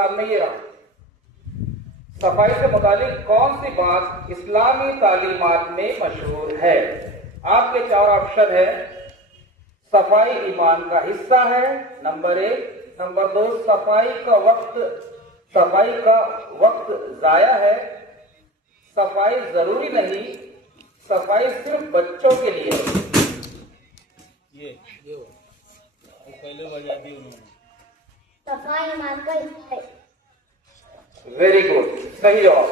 सामने ये रहा। सफाई से मुतालिक कौन सी बात इस्लामी तालीमात में मशहूर है? आपके चार ऑप्शन है। सफाई ईमान का हिस्सा है, नंबर 1। नंबर 2, सफाई का वक्त जाया है, सफाई जरूरी नहीं, सफाई सिर्फ बच्चों के लिए है। ये पहले बजा दी उन्होंने। सफाई ईमान का हिस्सा है। वेरी गुड, सही जवाब।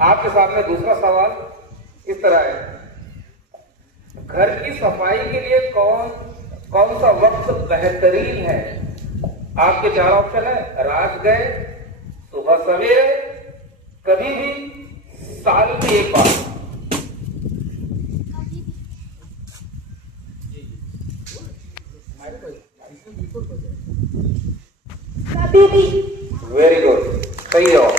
आपके सामने दूसरा सवाल इस तरह है। घर की सफाई के लिए कौन सा वक्त बेहतरीन है? आपके चार ऑप्शन है। रात गए, सुबह सवेरे, कभी भी, साल में एक बार। कभी भी। वेरी गुड, सही जवाब।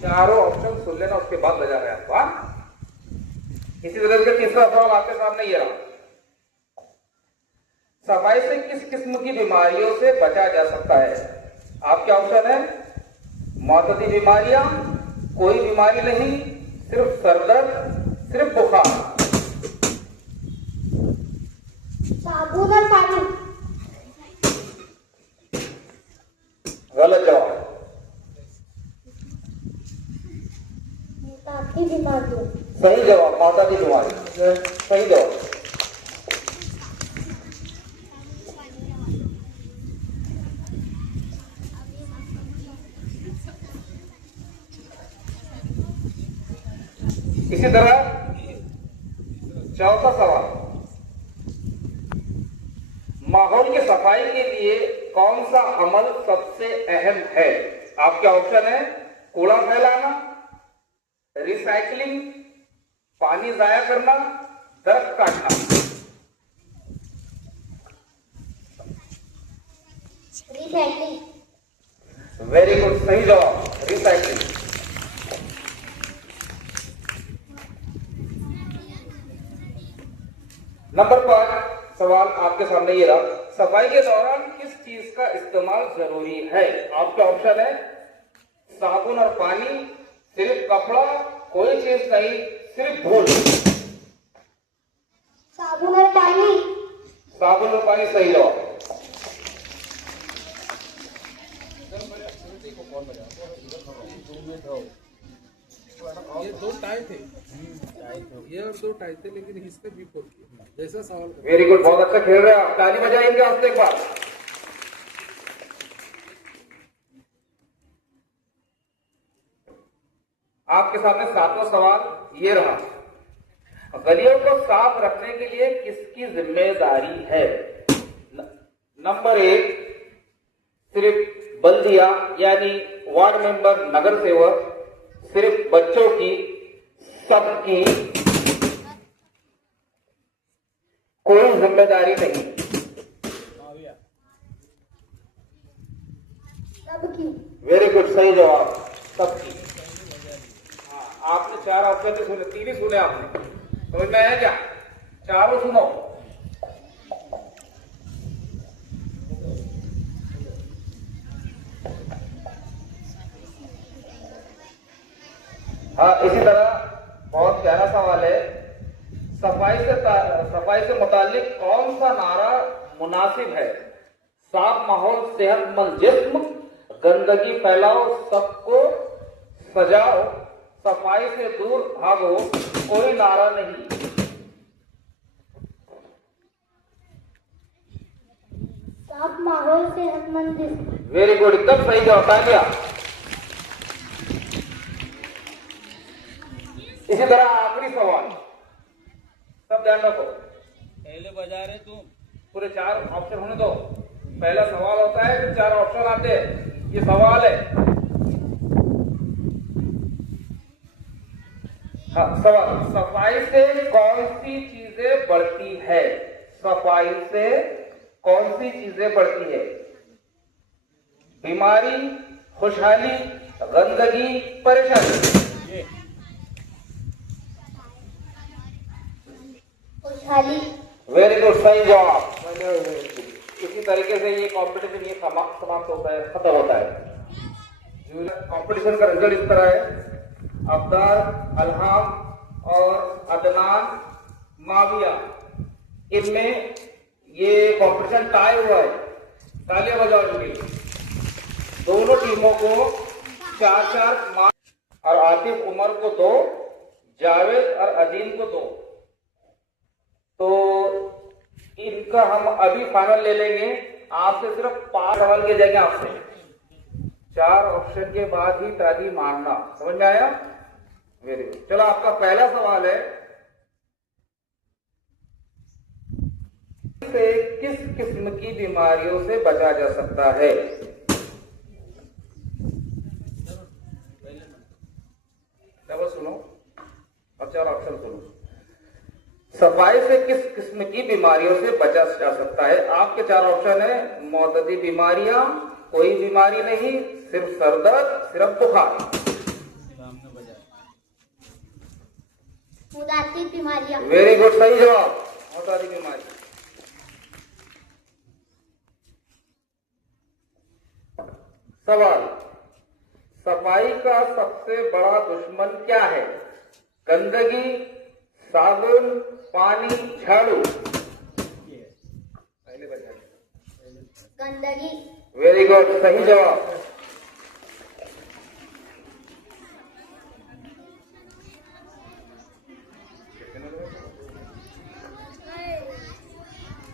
चारों ऑप्शन सुन लेना, उसके बाद बजा रहे आपको। इसी तरह से तीसरा सवाल आपके सामने ये रहा। सफाई से किस किस्म की बीमारियों से बचा जा सकता है? आपके ऑप्शन है। मौतदी बीमारियां, कोई बीमारी नहीं, सिर्फ सरदर्द, सिर्फ बुखार। साबुन और पानी। गलत जवाब। काफी बीमारियों। सही जवाब, मौतदी बीमारी। सही जवाब। इसी तरह चौथा सवाल। माहौल की सफाई के लिए कौन सा अमल सबसे अहम है? आपके ऑप्शन है। कूड़ा फैलाना, रिसाइकलिंग, पानी जाया करना, दरख्त काटना। रिसाइकलिंग। वेरी गुड, सही जवाब, रिसाइकलिंग। नंबर 5 सवाल आपके सामने ये रहा। सफाई के दौरान किस चीज का इस्तेमाल जरूरी है? आपके ऑप्शन है। साबुन और पानी, सिर्फ कपड़ा, कोई चीज नहीं, सिर्फ धूल। साबुन और पानी। साबुन और पानी, सही जवाब। ये दो टाई थे, ये और दो टाई थे, लेकिन इसका B4 किया। जैसा सवाल वेरी गुड, बहुत अच्छा खेल रहे हैं आप। ताली बजाएंगे आपसे एक बार। आपके सामने सातवां सवाल ये रहा। गलियों को साफ रखने के लिए किसकी जिम्मेदारी है? नंबर 1, सिर्फ बल्दिया यानी वार्ड मेंबर, नगर सेवक, सिर्फ बच्चों की, सबकी, कोई जिम्मेदारी नहीं। सबकी। वेरी गुड, सही जवाब, सबकी। आपने चार ऑप्शन सुने, 3 ही सुने आपने। समझ में आया क्या? चारों सुनो। हाँ, इसी तरह बहुत प्यारा सवाल है। सफाई से मुतालिक कौन सा नारा मुनासिब है? साफ माहौल, सेहतमंद जिस्म, गंदगी फैलाओ, सबको सजाओ, सफाई से दूर भागो, कोई नारा नहीं। साफ माहौल, सेहतमंद जिस्म। वेरी गुड, एकदम सही जवाब। तालियां। इसी तरह आखिरी सवाल, सब ध्यान रखो। पहले बजा रहे तुम। पूरे 4 ऑप्शन होने दो। पहला सवाल होता है, फिर 4 ऑप्शन आते हैं। ये सवाल है। हाँ, सवाल। सफाई से कौन सी चीजें बढ़ती है? सफाई से कौन सी चीजें बढ़ती है? बीमारी, खुशहाली, गंदगी, परेशानी। थाली वेरी गुड, सही जवाब। इसी तरीके से ये कंपटीशन ये समाप्त होता है, खत्म होता है। कंपटीशन का रिजल्ट इस तरह है, अब्दार, अल्हाम और अदनान, माविया, इनमें ये कंपटीशन टाई हुआ है। तालियां बजाओ इनके लिए। दोनों टीमों को 4-4 मार्क्स और आतिफ उमर को 2, जावेद और अजीम को 2। तो इनका हम अभी फाइनल ले लेंगे। आपसे सिर्फ 5 सवाल के जाएंगे आपसे। 4 ऑप्शन के बाद ही ताली मारना, समझ में आया? Very good. चलो आपका पहला सवाल है, से किस किस्म की बीमारियों से बचा जा सकता है? डबल सुनो और 4 ऑप्शन सुनो। सफाई से किस किस्म की बीमारियों से बचा जा सकता है? आपके 4 ऑप्शन है, मौतदी बीमारियां, कोई बीमारी नहीं, सिर्फ सरदर्द, सिर्फ बुखार। मुदाती बीमारियां। वेरी गुड, सही जवाब, मौतदी बीमारी। सवाल, सफाई का सबसे बड़ा दुश्मन क्या है? गंदगी, साबुन, पानी, झाड़ू? पहले बता। गंदगी। वेरी गुड, सही जवाब।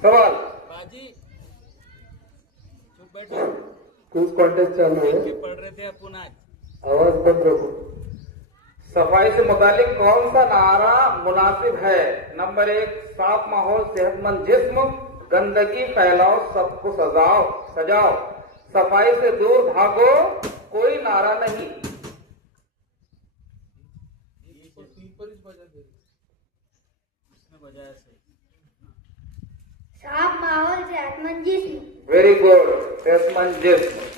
सवाल, बाजी चुप बैठो। क्विज कॉन्टेस्ट चालू है, पढ़ रहे थे अपन आज। आवाज बंद रखो। सफाई से मुतालिक कौन सा नारा मुनासिब है? नंबर 1, साफ माहौल, सेहतमंद जिस्म, गंदगी फैलाओ, सबको सजाओ, सफाई से दूर भागो, कोई नारा नहीं। बजाया सही। साफ माहौल सेहतमंद जिस्म। वेरी गुड, सेहतमंद जिस्म।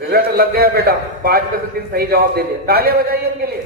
रिजल्ट लग गया बेटा, 5 में से 3 सही जवाब दे दिए। तालियां बजाइए उनके लिए।